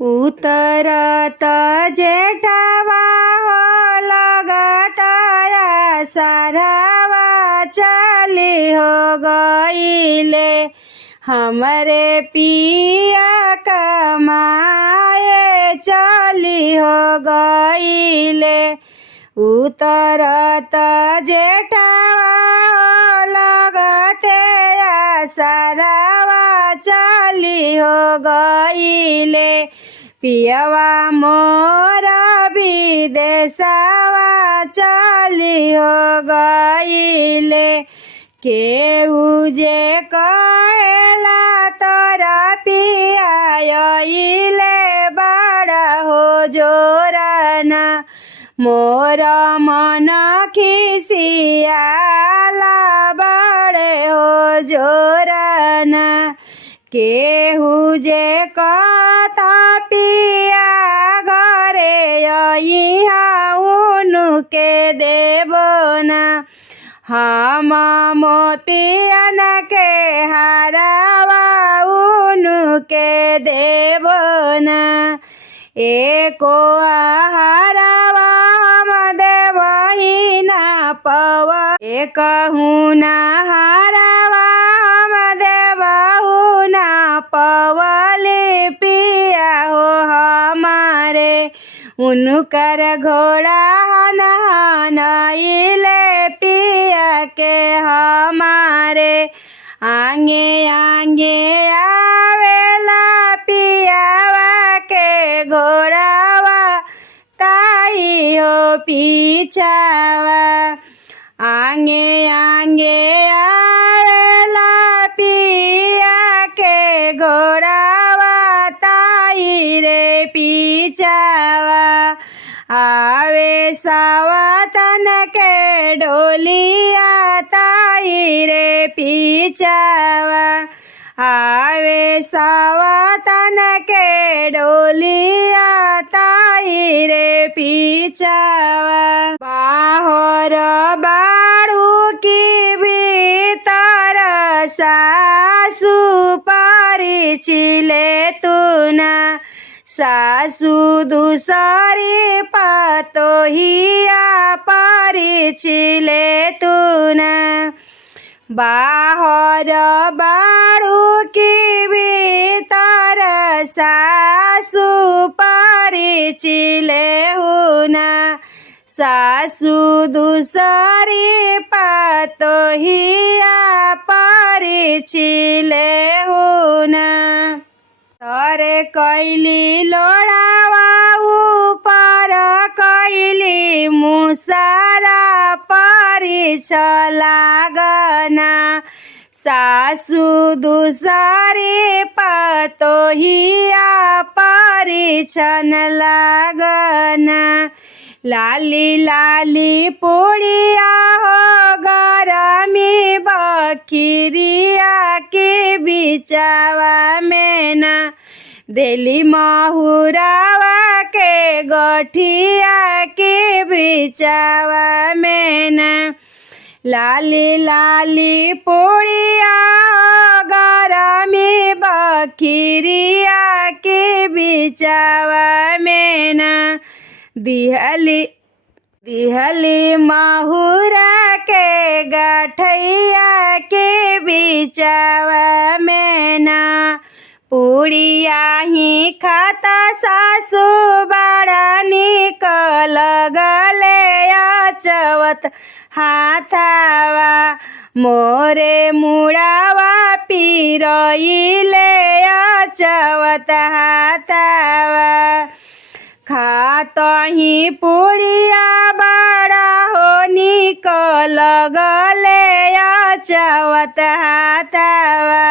उतरत जेठवा हो लगत आषाढ़वा चली हो गईले हमरे पिया कमाए चली हो गईले। उतरत जेठवा हो लगते आषाढ़वा चली हो गईले पियवा मोरा विदेशवा चली हो गईले। केहू जे कहेला तोरा पिया अइले बड़ा हो जोरना मोर मन खिसियाला बड़े हो जोरना। केहू जे कथा पिया घरे अइहा उनके देबो ना हम मोतियन के हारवा उनके देबो ना। एको आहारवा हम देबही ना पव एकहू ना हारवा हम देबहू ना पवली पिया हो हमारे उनकर घोड़ा नइले पिया के हमारे आंगे आंगे आवेला पियावा के घोड़ावा ताई हो पीछावा। आंगे आंगे आवेला पिया के घोड़ावा ताई रे पीछावा। आवे सावतन के डोलिया ताई रे पीछावा। आवे सावतन के डोलिया ताई रे पीछावा। बाहर बाड़ू की भीतर सासु परिचिले तू ना सासु दूसरी पतोहिया परिचिले तू ना। बाहर बाड़ू की भीतर सासु परिचिले हुना सासु दूसरी पतोहिया परिचिले हुना। तरे कैली लोड़ावा ऊपर कैली मुसारा परिछ लागना सासु दूसरी पतोहिया परिछन लागना। लाली लाली पुड़िया हो गरमी बखिरिया के बिचावा में ना देली महुरावा के गठिया के बिचावा में ना। लाली लाली पुड़िया हो गरमी बखिरिया के बिचावा में ना दिहली महुरा के गठैया के बिचावा में ना। पुड़िया ही खाता सासु बड़ा निक लगले अचवत हाथावा मोरे मुड़ावा पिरइले अचवत हाथावा। खातही पुड़िया बड़ा हो निक लगले अचवत हाथावा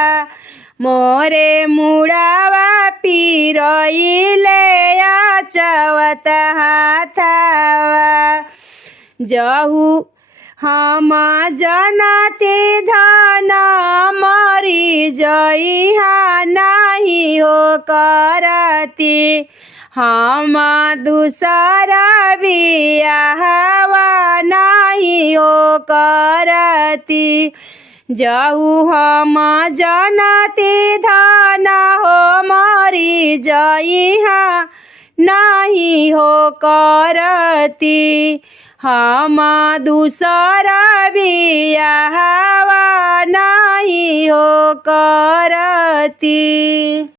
मोरे मुड़ावा पिरइले अचवत हाथावा। जहू हम जनती धन मरी जइहा नहीं हो करती हम दूसरा बियाहवा नहीं हो करती। जाऊ हम जनती धन हो मरी जइहा नहीं हो करती हम दूसर बियाहवा नहीं हो करती।